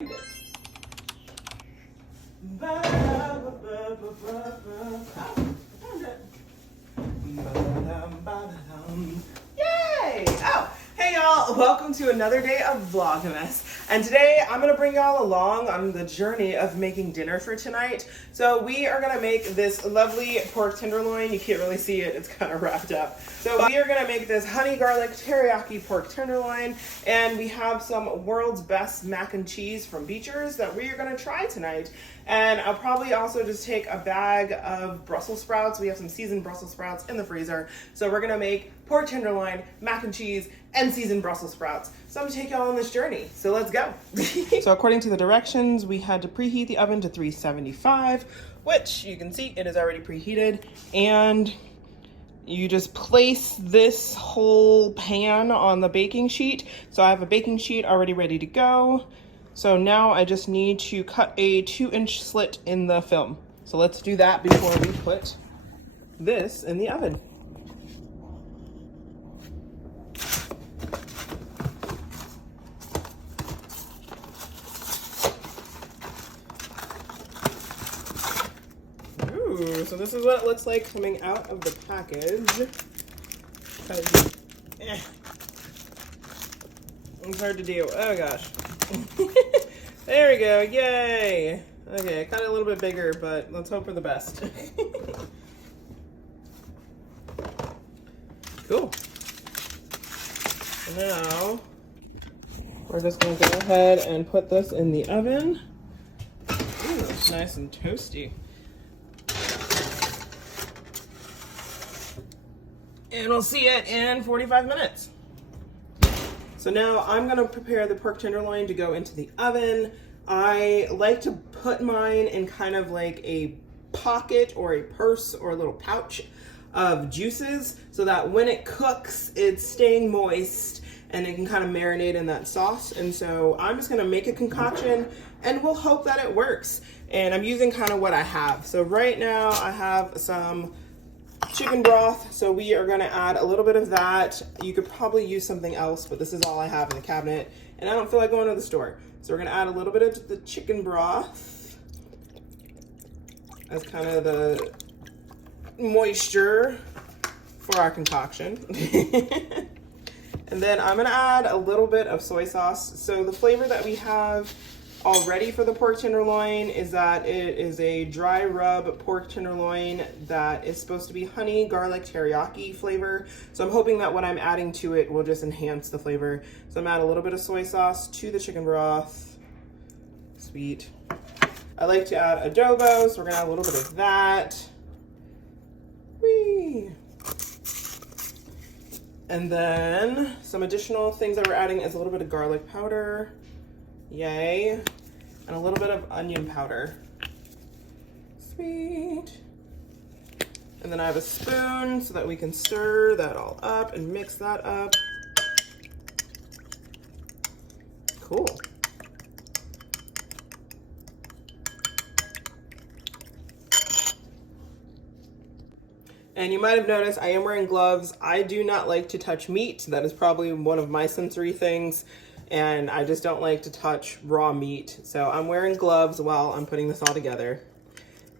Yay! Oh, hey y'all, welcome to another day of Vlogmas. And today I'm gonna bring y'all along on the journey of making dinner for tonight. So we are gonna make this lovely pork tenderloin. You can't really see it, it's kind of wrapped up. So we are gonna make this honey garlic teriyaki pork tenderloin, and we have some world's best mac and cheese from Beecher's that we are gonna try tonight. And I'll probably also just take a bag of Brussels sprouts. We have some seasoned Brussels sprouts in the freezer. So we're gonna make pork tenderloin, mac and cheese, and seasoned Brussels sprouts. So I'm gonna take y'all on this journey. So let's go. So according to the directions, we had to preheat the oven to 375, which you can see it is already preheated. And you just place this whole pan on the baking sheet. So I have a baking sheet already ready to go. So now I just need to cut a 2-inch slit in the film. So let's do that before we put this in the oven. Ooh, so this is what it looks like coming out of the package. It's hard to do. Oh gosh. There we go. Yay. Okay, I cut it a little bit bigger, but let's hope for the best. Cool. Now, we're just going to go ahead and put this in the oven. Ooh, it's nice and toasty. And we'll see it in 45 minutes. So now I'm gonna prepare the pork tenderloin to go into the oven. I like to put mine in kind of like a pocket or a purse or a little pouch of juices so that when it cooks, it's staying moist and it can kind of marinate in that sauce. And so I'm just gonna make a concoction and we'll hope that it works. And I'm using kind of what I have. So right now I have some chicken broth, so we are going to add a little bit of that. You could probably use something else, but this is all I have in the cabinet, and I don't feel like going to the store. So we're going to add a little bit of the chicken broth as kind of the moisture for our concoction. And then I'm going to add a little bit of soy sauce. So the flavor that we have already for the pork tenderloin is that it is a dry rub pork tenderloin that is supposed to be honey garlic teriyaki flavor. So I'm hoping that what I'm adding to it will just enhance the flavor. So I'm adding a little bit of soy sauce to the chicken broth. Sweet. I like to add adobo, so we're gonna add a little bit of that. Whee! And then some additional things that we're adding is a little bit of garlic powder. Yay. And a little bit of onion powder. Sweet. And then I have a spoon so that we can stir that all up and mix that up. Cool. And you might have noticed I am wearing gloves. I do not like to touch meat. That is probably one of my sensory things. And I just don't like to touch raw meat. So I'm wearing gloves while I'm putting this all together.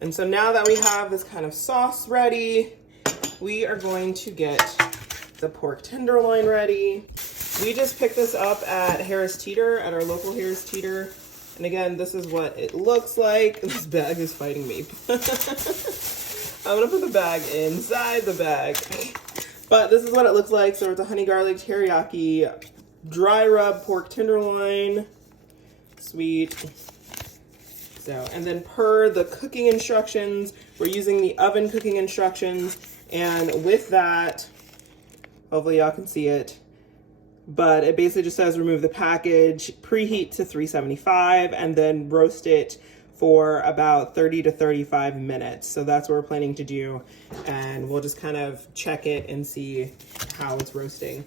And so now that we have this kind of sauce ready, we are going to get the pork tenderloin ready. We just picked this up at Harris Teeter, at our local Harris Teeter. And again, this is what it looks like. This bag is fighting me. I'm gonna put the bag inside the bag. But this is what it looks like. So it's a honey garlic teriyaki dry rub pork tenderloin. Sweet. So, and then per the cooking instructions, we're using the oven cooking instructions. And with that, hopefully y'all can see it, but it basically just says remove the package, preheat to 375, and then roast it for about 30 to 35 minutes. So that's what we're planning to do. And we'll just kind of check it and see how it's roasting.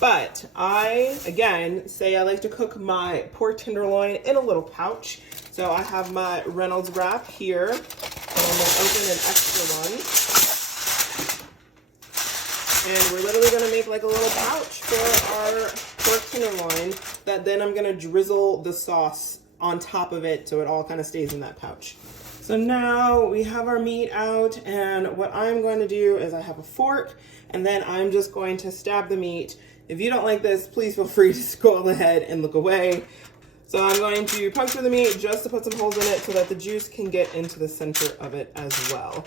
But I, again, say I like to cook my pork tenderloin in a little pouch. So I have my Reynolds wrap here, and I'm going to open an extra one. And we're literally going to make like a little pouch for our pork tenderloin that then I'm going to drizzle the sauce on top of it so it all kind of stays in that pouch. So now we have our meat out, and what I'm going to do is I have a fork, and then I'm just going to stab the meat. If you don't like this, please feel free to scroll ahead and look away. So I'm going to puncture the meat just to put some holes in it so that the juice can get into the center of it as well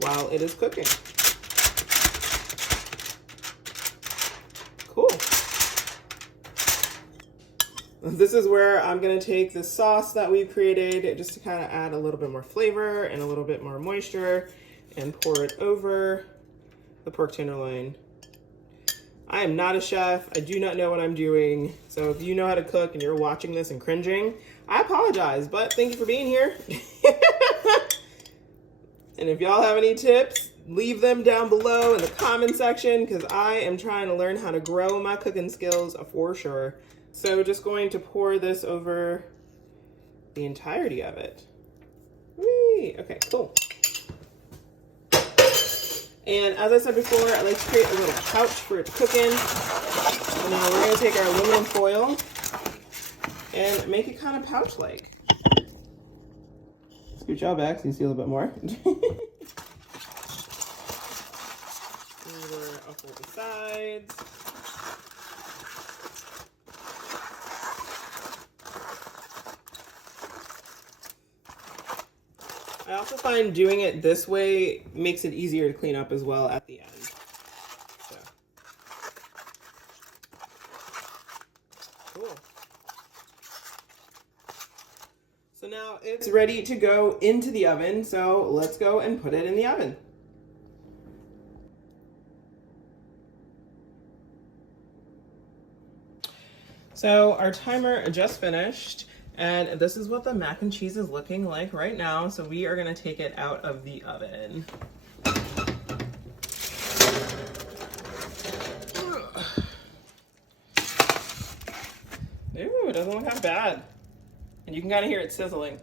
while it is cooking. Cool. This is where I'm gonna take the sauce that we've created just to kind of add a little bit more flavor and a little bit more moisture and pour it over the pork tenderloin. I am not a chef. I do not know what I'm doing. So if you know how to cook and you're watching this and cringing, I apologize, but thank you for being here. And if y'all have any tips, leave them down below in the comment section, because I am trying to learn how to grow my cooking skills for sure. So just going to pour this over the entirety of it. Whee! Okay, cool. And as I said before, I like to create a little pouch for it to cook in. So now we're gonna take our aluminum foil and make it kind of pouch-like. Scoot y'all back so you see a little bit more. I'll fold the sides. I also find doing it this way makes it easier to clean up as well at the end. So. Cool. So now it's ready to go into the oven, so let's go and put it in the oven. So our timer just finished. And this is what the mac and cheese is looking like right now. So we are gonna take it out of the oven. Ooh, it doesn't look half bad. And you can kind of hear it sizzling.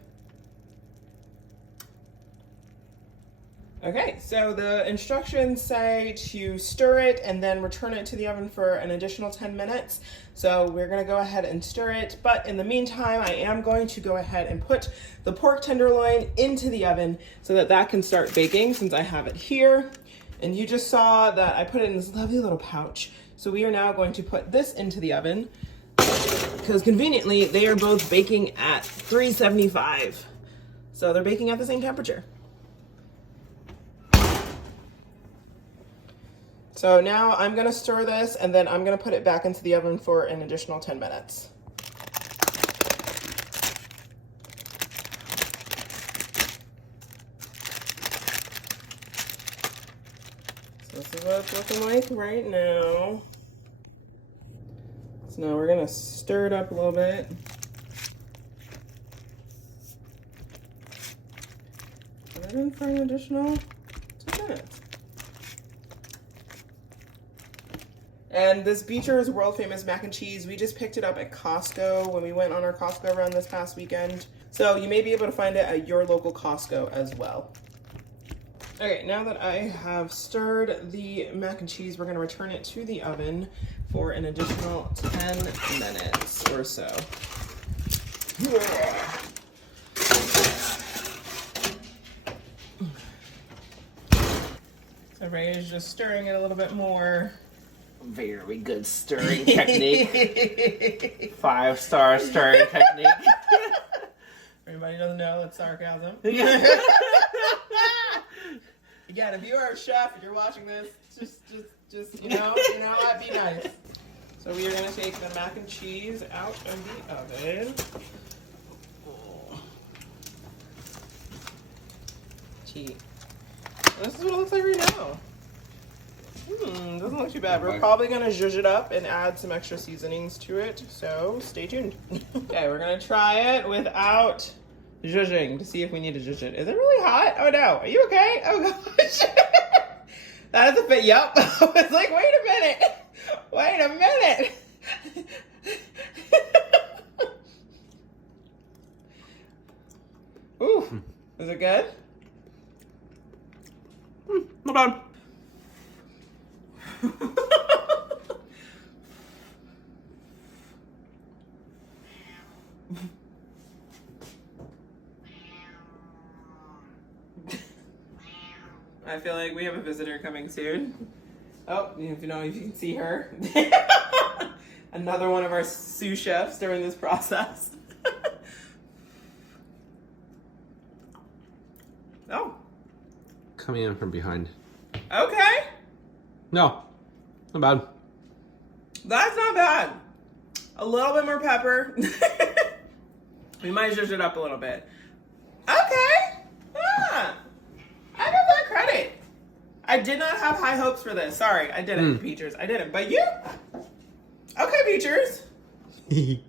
Okay, so the instructions say to stir it and then return it to the oven for an additional 10 minutes. So we're gonna go ahead and stir it, but in the meantime, I am going to go ahead and put the pork tenderloin into the oven so that that can start baking since I have it here. And you just saw that I put it in this lovely little pouch. So we are now going to put this into the oven because conveniently they are both baking at 375. So they're baking at the same temperature. So now I'm gonna stir this and then I'm gonna put it back into the oven for an additional 10 minutes. So this is what it's looking like right now. So now we're gonna stir it up a little bit. Put it in for an additional 10 minutes. And this Beecher is world famous mac and cheese. We just picked it up at Costco when we went on our Costco run this past weekend. So you may be able to find it at your local Costco as well. Okay, now that I have stirred the mac and cheese, we're gonna return it to the oven for an additional 10 minutes or so. So Ray is just stirring it a little bit more. Very good stirring technique. 5-star stirring technique. Everybody doesn't know that's sarcasm. Again, if you are a chef and you're watching this, just you know what, be nice. So we are gonna take the mac and cheese out of the oven. Gee. This is what it looks like right now. Doesn't look too bad. We're probably gonna zhuzh it up and add some extra seasonings to it, so stay tuned. Okay, we're gonna try it without zhuzhing to see if we need to zhuzh it. Is it really hot? Oh no, are you okay? Oh gosh. That is a fit, yep. I was like, wait a minute. Wait a minute. Ooh, is it good? Not bad. I feel like we have a visitor coming soon. Oh, if you can see her. Another one of our sous chefs during this process. Oh. Coming in from behind. Okay. No, not bad. That's not bad. A little bit more pepper. We might zhuzh it up a little bit. Okay. Ah, I give that credit. I did not have high hopes for this. Sorry, I didn't, Beechers. I didn't. But you? Okay, Beechers. Okay.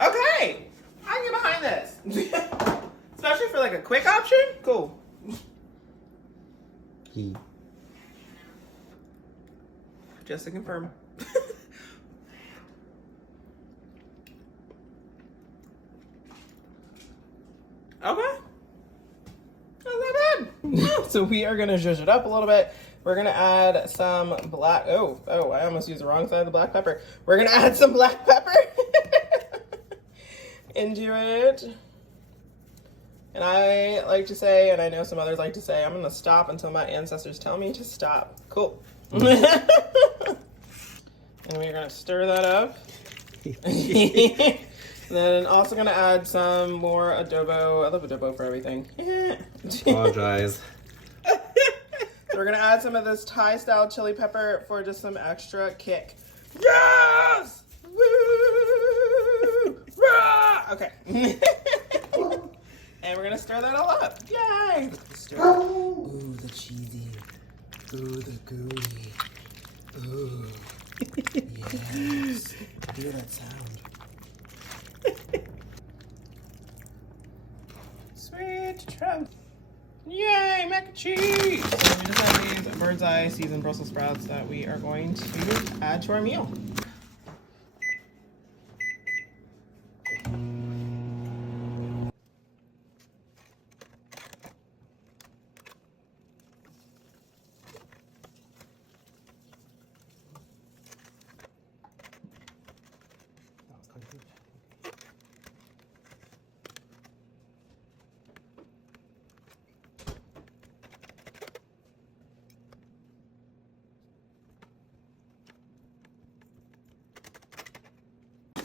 I can get behind this. Especially for like a quick option. Cool. Just to confirm. Okay. Not that bad. So we are going to zhuzh it up a little bit. We're going to add some black... Oh, I almost used the wrong side of the black pepper. We're going to add some black pepper into it. And I like to say, and I know some others like to say, I'm going to stop until my ancestors tell me to stop. Cool. And we're going to stir that up. Then also going to add some more adobo. I love adobo for everything. Apologize. So we're going to add some of this Thai-style chili pepper for just some extra kick. Yes! Woo! Rah! Okay. And we're going to stir that all up. Yay! Stir. Ooh, the cheesy. Ooh, the gooey. Ooh. Yes. Hear that sound. Sweet trout. Yay, mac and cheese! So we just have these bird's eye seasoned Brussels sprouts that we are going to add to our meal.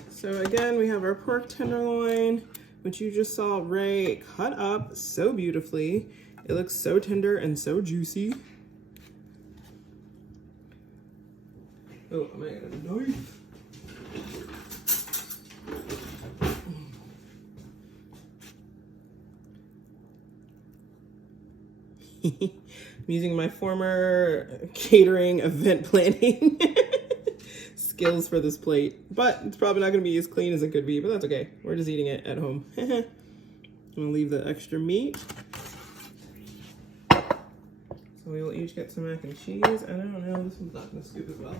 So again, we have our pork tenderloin, which you just saw Ray cut up so beautifully. It looks so tender and so juicy. Oh, I'm gonna get a knife. I'm using my former catering event planning skills for this plate, but it's probably not going to be as clean as it could be, but that's okay. We're just eating it at home. I'm going to leave the extra meat. So we will each get some mac and cheese. I don't know, this one's not going to scoop as well.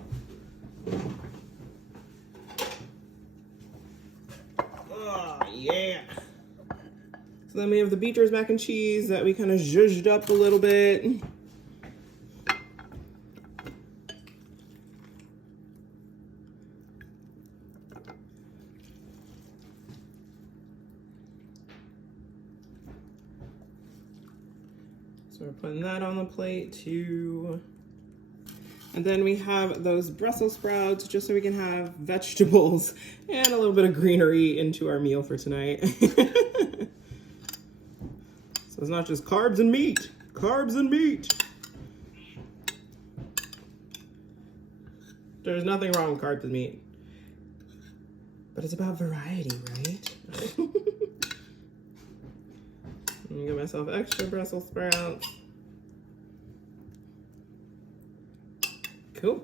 Oh, yeah. So then we have the Beecher's mac and cheese that we kind of zhuzhed up a little bit. So we're putting that on the plate too. And then we have those Brussels sprouts just so we can have vegetables and a little bit of greenery into our meal for tonight. So it's not just carbs and meat. Carbs and meat. There's nothing wrong with carbs and meat. But it's about variety, right? I'm gonna get myself extra Brussels sprouts. Cool.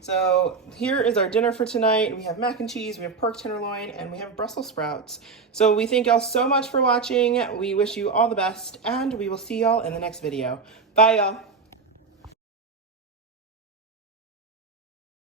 So here is our dinner for tonight. We have mac and cheese, we have pork tenderloin, and we have Brussels sprouts. So we thank y'all so much for watching. We wish you all the best, and we will see y'all in the next video. Bye, y'all.